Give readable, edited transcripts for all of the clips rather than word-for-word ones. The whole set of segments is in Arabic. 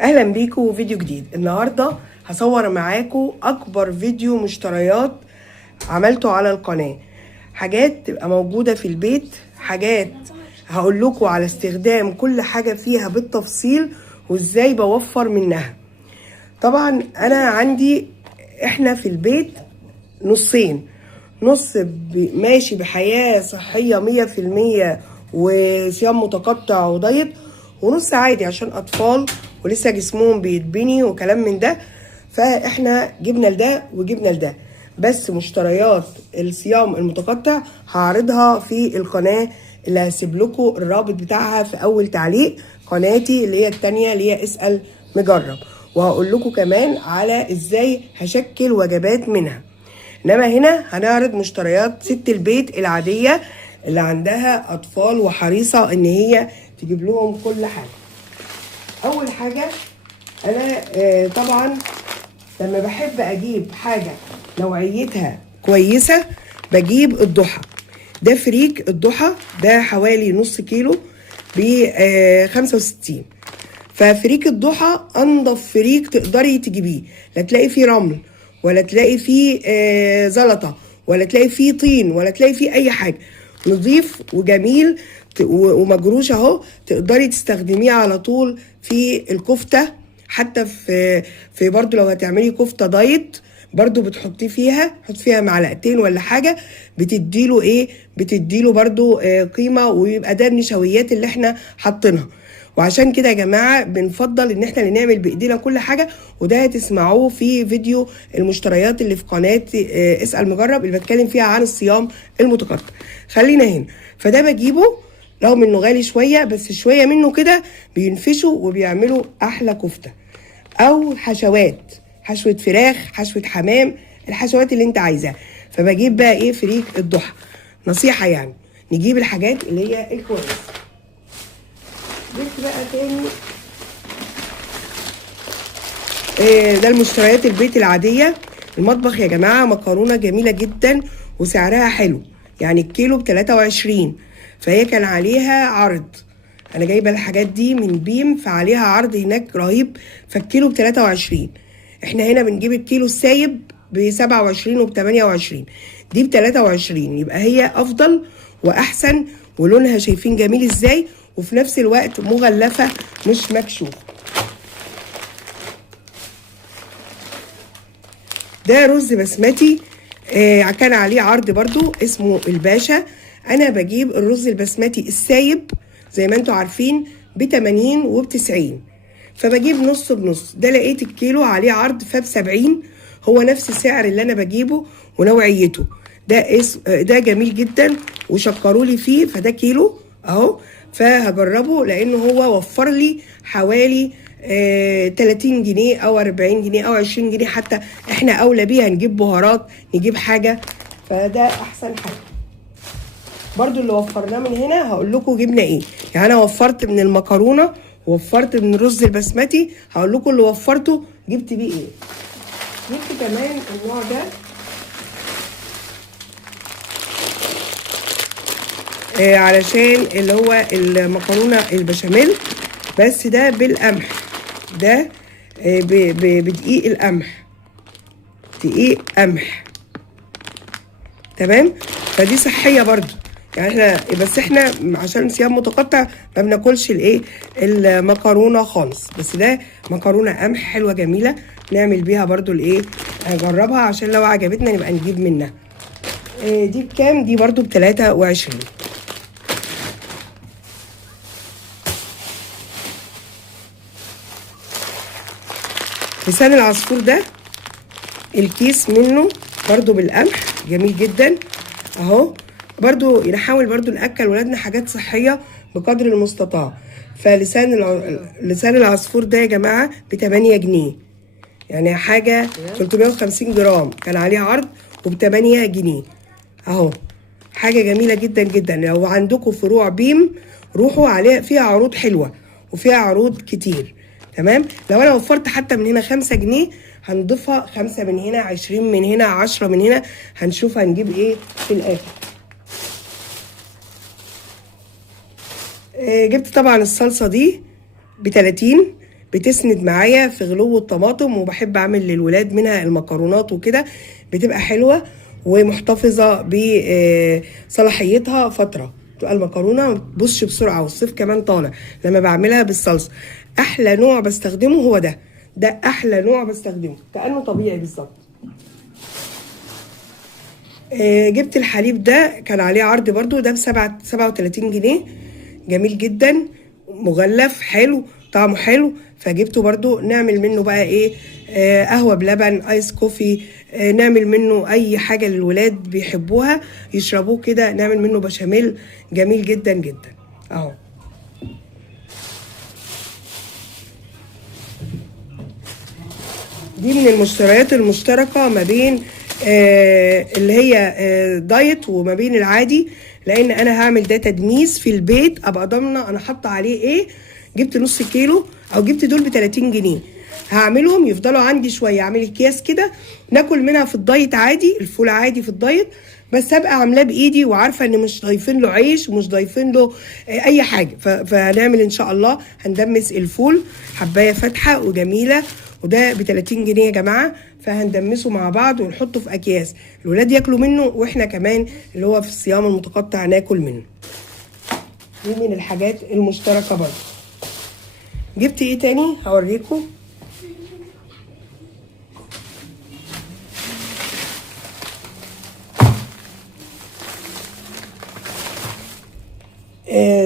اهلا بيكم فيديو جديد. النهارده هصور معاكم اكبر فيديو مشتريات عملته على القناه، حاجات تبقى موجوده في البيت، حاجات هقول لكم على استخدام كل حاجه فيها بالتفصيل وازاي بوفر منها. طبعا انا عندي احنا في البيت نصين، نص ماشي بحياه صحيه 100% وصيام متقطع ودايت، ونص عادي عشان اطفال ولسه جسمهم بيتبني وكلام من ده. فاحنا جبنا لده وجبنا لده، بس مشتريات الصيام المتقطع هعرضها في القناه اللي هسيب لكم الرابط بتاعها في اول تعليق، قناتي اللي هي التانية اللي هي اسأل مجرب، وهقول لكم كمان على ازاي هشكل وجبات منها. انما هنا هنعرض مشتريات ست البيت العادية اللي عندها اطفال وحريصة ان هي تجيب لهم كل حاجة. اول حاجة انا طبعا لما بحب اجيب حاجة نوعيتها كويسة بجيب الضحى. ده فريك الضحى، ده حوالي نص كيلو ب 65. ففريك الضحى انضف فريك تقدري تجيبيه، لا تلاقي فيه رمل ولا تلاقي فيه زلطه ولا تلاقي فيه طين ولا تلاقي فيه اي حاجه، نظيف وجميل ومجروش اهو، تقدري تستخدميه على طول في الكفته، حتى في برضو لو هتعملي كفته دايت برضو بتحطيه فيها، حط فيها معلقتين ولا حاجه، بتديله ايه، بتديله برضو قيمه، ويبقى ده النشويات اللي احنا حاطينها. وعشان كده يا جماعه بنفضل ان احنا اللي نعمل بايدينا كل حاجه، وده هتسمعوه في فيديو المشتريات اللي في قناه اسال مجرب اللي بتكلم فيها عن الصيام المتقطع. خلينا هنا، فده بجيبه رغم انه غالي شويه، بس شويه منه كده بينفشوا وبيعملوا احلى كفته او حشوات، حشوه فراخ، حشوه حمام، الحشوات اللي انت عايزاها. فبجيب بقى ايه، فريك الضحى. نصيحه يعني نجيب الحاجات اللي هي الكويسه. جبت بقى تاني ده المشتريات البيت العاديه. المطبخ يا جماعه مكرونه جميله جدا وسعرها حلو، يعني الكيلو ب23، فهي كان عليها عرض. انا جايبه الحاجات دي من بيم فعليها عرض هناك رهيب، فالكيلو ب23. احنا هنا بنجيب الكيلو السايب ب27 وب28، دي ب23، يبقى هي افضل واحسن، ولونها شايفين جميل ازاي، وفي نفس الوقت مغلفه مش مكشوفه. ده رز بسمتي كان عليه عرض برضو اسمه الباشا. انا بجيب الرز البسمتي السايب زي ما انتوا عارفين ب80 وب90، فبجيب نص بنص. ده لقيت الكيلو عليه عرض فب70، هو نفس السعر اللي انا بجيبه ونوعيته. ده جميل جدا وشكروا لي فيه، فده كيلو اهو، فهجربه لانه هو وفر لي حوالي 30 جنيه او 40 جنيه او 20 جنيه، حتى احنا اولى بيه هنجيب بهارات، نجيب حاجه، فده احسن حاجه. برضو اللي وفرناه من هنا هقول لكم جبنا ايه. يعني انا وفرت من المكرونه ووفرت من الرز البسمتي، هقول لكم اللي وفرته جبت بيه ايه. جبت كمان النوع ده علشان اللي هو المكرونه البشاميل، بس ده بالقمح، ده بدقيق القمح، دقيق قمح، تمام. فدي صحيه برضو، يعني احنا عشان صيام متقطع ما بناكلش الايه المكرونه خالص، بس ده مكرونه قمح حلوه جميله نعمل بيها برضو الايه، هجربها عشان لو عجبتنا نبقى نجيب منها. دي بكام؟ دي برضو ب23. لسان العصفور ده الكيس منه برضو بالقمح جميل جدا اهو. برضو نحاول برضو ناكل ولادنا حاجات صحيه بقدر المستطاع. لسان العصفور ده يا جماعه ب8 جنيه، يعني حاجه 350 جرام كان عليه عرض وب8 جنيه اهو. حاجه جميله جدا جدا. لو عندكم فروع بيم روحوا عليها، فيها عروض حلوه وفيها عروض كتير، تمام. لو انا وفرت حتى من هنا 5 جنيه هنضيفها 5 من هنا، 20 من هنا، 10 من هنا، هنشوف هنجيب ايه في الاخر. جبت طبعا الصلصه دي ب30، بتسند معايا في غلو الطماطم، وبحب اعمل للولاد منها المكرونات وكده، بتبقى حلوه ومحتفظه بصلاحيتها فتره. تبقى المكرونه ما بتبصش بسرعه، والصيف كمان طالع لما بعملها بالصلصه. احلى نوع بستخدمه هو ده احلى نوع بستخدمه، كانه طبيعي بالظبط. جبت الحليب ده كان عليه عرض برضو، ده ب37 جنيه، جميل جدا، مغلف حلو، طعمه حلو، فجبته برضو. نعمل منه بقى ايه؟ قهوة بلبن، ايس كوفي، نعمل منه اي حاجة للولاد بيحبوها يشربوه كده، نعمل منه بشاميل جميل جدا جدا اهو. دي من المشتريات المشتركة ما بين اللي هي دايت وما بين العادي، لان انا هعمل ده تدميس في البيت، ابقى ضامنه انا حاطه عليه ايه. جبت نص كيلو، او جبت دول ب30 جنيه، هعملهم يفضلوا عندي شويه، اعمل اكياس كده ناكل منها في الدايت عادي، الفول عادي في الدايت، بس هبقى عاملاه بايدي وعارفه ان مش ضايفين له عيش ومش ضايفين له اي حاجه. فهنعمل ان شاء الله، هندمس الفول حبايه فاتحه وجميله، وده ب30 جنيه يا جماعه. فهندمسه مع بعض ونحطه في اكياس، الولاد ياكلوا منه، واحنا كمان اللي هو في الصيام المتقطع ناكل منه. دي من الحاجات المشتركه برضه. جبت ايه تاني هوريكم.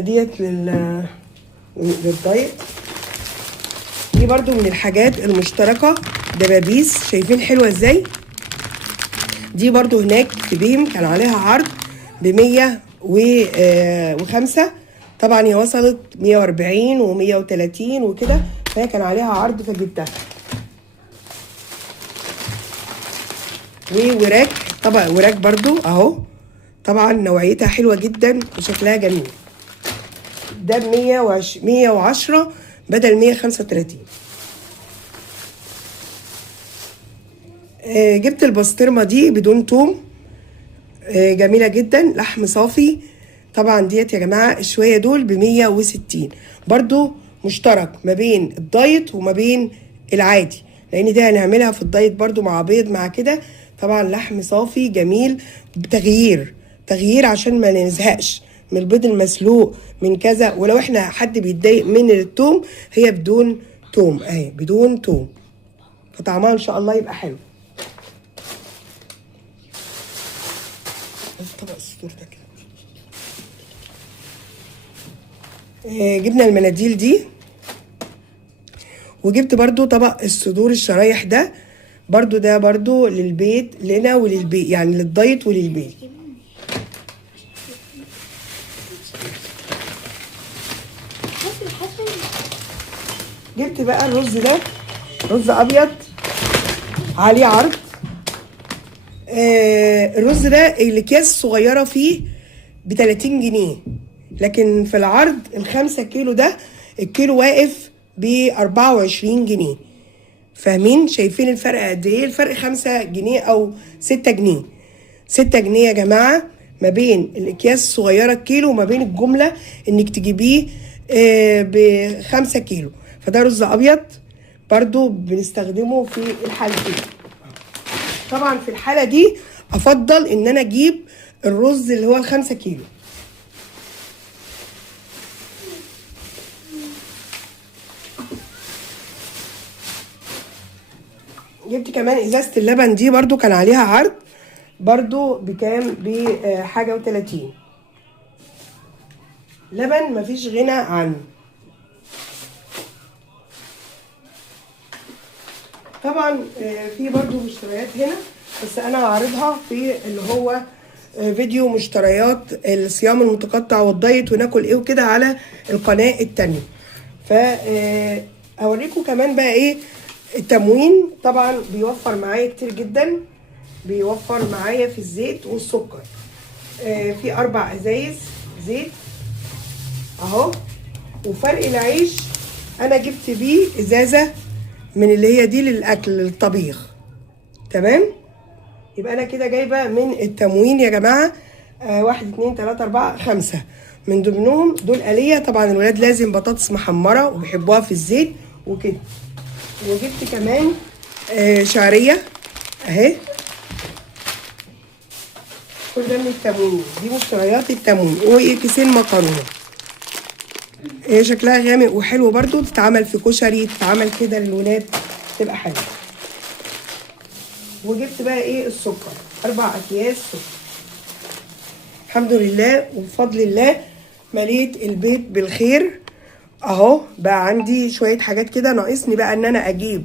ديت للدايت. دي برضو من الحاجات المشتركة، دبابيس، شايفين حلوة ازاي؟ دي برضو هناك في بيم كان عليها عرض ب105، طبعا هي وصلت 140 و130 وكده، فهي كان عليها عرض فجبتها. ووراك، طبق وراك برضو اهو، طبعا نوعيتها حلوة جدا وشكلها جميل. ده ب110 بدل 135. جبت البسطرمة دي بدون توم، جميلة جدا، لحم صافي. طبعا ديت يا جماعة الشوية دول ب160، برضو مشترك ما بين الدايت وما بين العادي، لان دي هنعملها في الدايت برضو مع بيض مع كده. طبعا لحم صافي جميل، تغيير عشان ما نزهقش من البيض المسلوق من كذا. ولو احنا حد بيتضايق من التوم، هي بدون توم اهي، بدون توم، فطعمها ان شاء الله يبقى حلو. طبق الصدور ده كده. جبنا المناديل دي، وجبت برضو طبق الصدور الشرايح ده برضو، ده برضو للبيت لنا وللبيت، يعني للدايت وللبيت. جبت بقى الرز ده، رز ابيض عليه عرض. الرز ده الاكياس الصغيره فيه ب30 جنيه، لكن في العرض ال5 كيلو ده الكيلو واقف ب24 جنيه. فاهمين؟ شايفين الفرق قد ايه؟ الفرق 5 جنيه او 6 جنيه. 6 جنيه يا جماعه ما بين الاكياس الصغيره الكيلو وما بين الجمله انك تجيبيه ب5 كيلو. فده رز ابيض برضو بنستخدمه في الحالتين. طبعا في الحاله دي افضل ان انا اجيب الرز اللي هو ال5 كيلو. جبت كمان ازازه اللبن دي، برضو كان عليها عرض، برضو بكام؟ بحاجه و30. لبن مفيش غنى عنه. طبعا في برضو مشتريات هنا، بس انا هعرضها في اللي هو فيديو مشتريات الصيام المتقطع والدايت وناكل ايه وكده على القناه التانية. اوريكم كمان بقى ايه التموين. طبعا بيوفر معايا كتير جدا، بيوفر معايا في الزيت والسكر. في 4 ازايز زيت اهو، وفرق العيش انا جبت بيه ازازه من اللي هي دي للاكل للطبيخ. تمام؟ يبقى انا كده جايبه من التموين يا جماعه 1 2 3 4 5، من ضمنهم دول آلية. طبعا الولاد لازم بطاطس محمره وبيحبوها في الزيت، وكده. وجبت كمان شعريه اهي، كل ده من التموين، دي مشتريات التموين. وكيسين مكرونه، هي شكلها غامق وحلو برضو، تتعمل في كشري، تتعمل كده للولاد تبقى حلوه. وجبت بقى ايه السكر، 4 اكياس سكر. الحمد لله وبفضل الله مليت البيت بالخير اهو. بقى عندي شويه حاجات كده، ناقصني بقى ان انا اجيب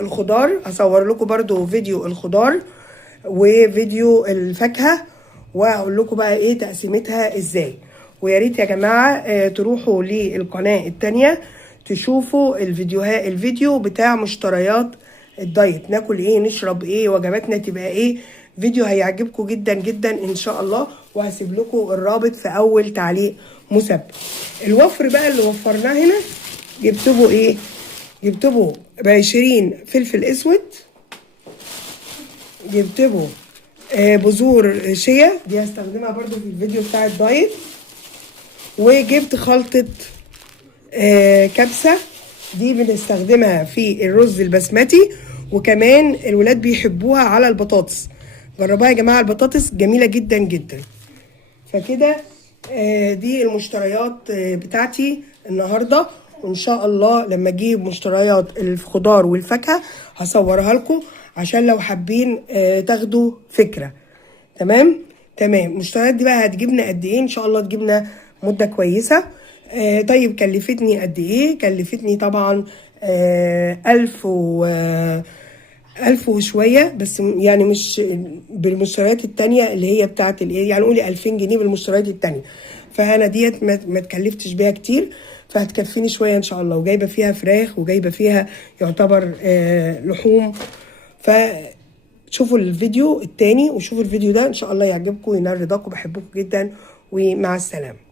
الخضار. هصور لكم برضو فيديو الخضار وفيديو الفاكهه، واقول لكم بقى ايه تقسيمتها ازاي. ويا ريت يا جماعه تروحوا للقناه التانيه تشوفوا الفيديو بتاع مشتريات الدايت، ناكل ايه نشرب ايه وجباتنا تبقى ايه. فيديو هيعجبكم جدا جدا ان شاء الله، وهسيب لكم الرابط في اول تعليق مثبت. الوفر بقى اللي وفرناه هنا، جبتبه ايه، جبتبه ب20 فلفل اسود، جبتبه بذور شيا، دي هستخدمها برضو في الفيديو بتاع الدايت. وجبت خلطة كبسة، دي بنستخدمها في الرز البسمتي، وكمان الولاد بيحبوها على البطاطس. جربوها يا جماعة، البطاطس جميلة جدا جدا. فكده دي المشتريات بتاعتي النهاردة. وان شاء الله لما اجيب مشتريات الخضار والفاكهة هصورها لكم عشان لو حابين تاخدوا فكرة. تمام. المشتريات دي بقى هتجيبنا قد ايه؟ ان شاء الله تجيبنا مدة كويسة. طيب كلفتني قد ايه؟ كلفتني طبعا 1000 وشوية بس، يعني مش بالمشتريات التانية اللي هي بتاعت الايه، يعني قولي 2000 جنيه بالمشتريات التانية. فانا ديت ما تكلفتش بيها كتير، فهتكفيني شوية ان شاء الله. وجايبة فيها فراخ، وجايبة فيها يعتبر لحوم. فشوفوا الفيديو التاني وشوفوا الفيديو ده ان شاء الله يعجبكم وينال رضاكم. بحبكم جدا ومع السلامة.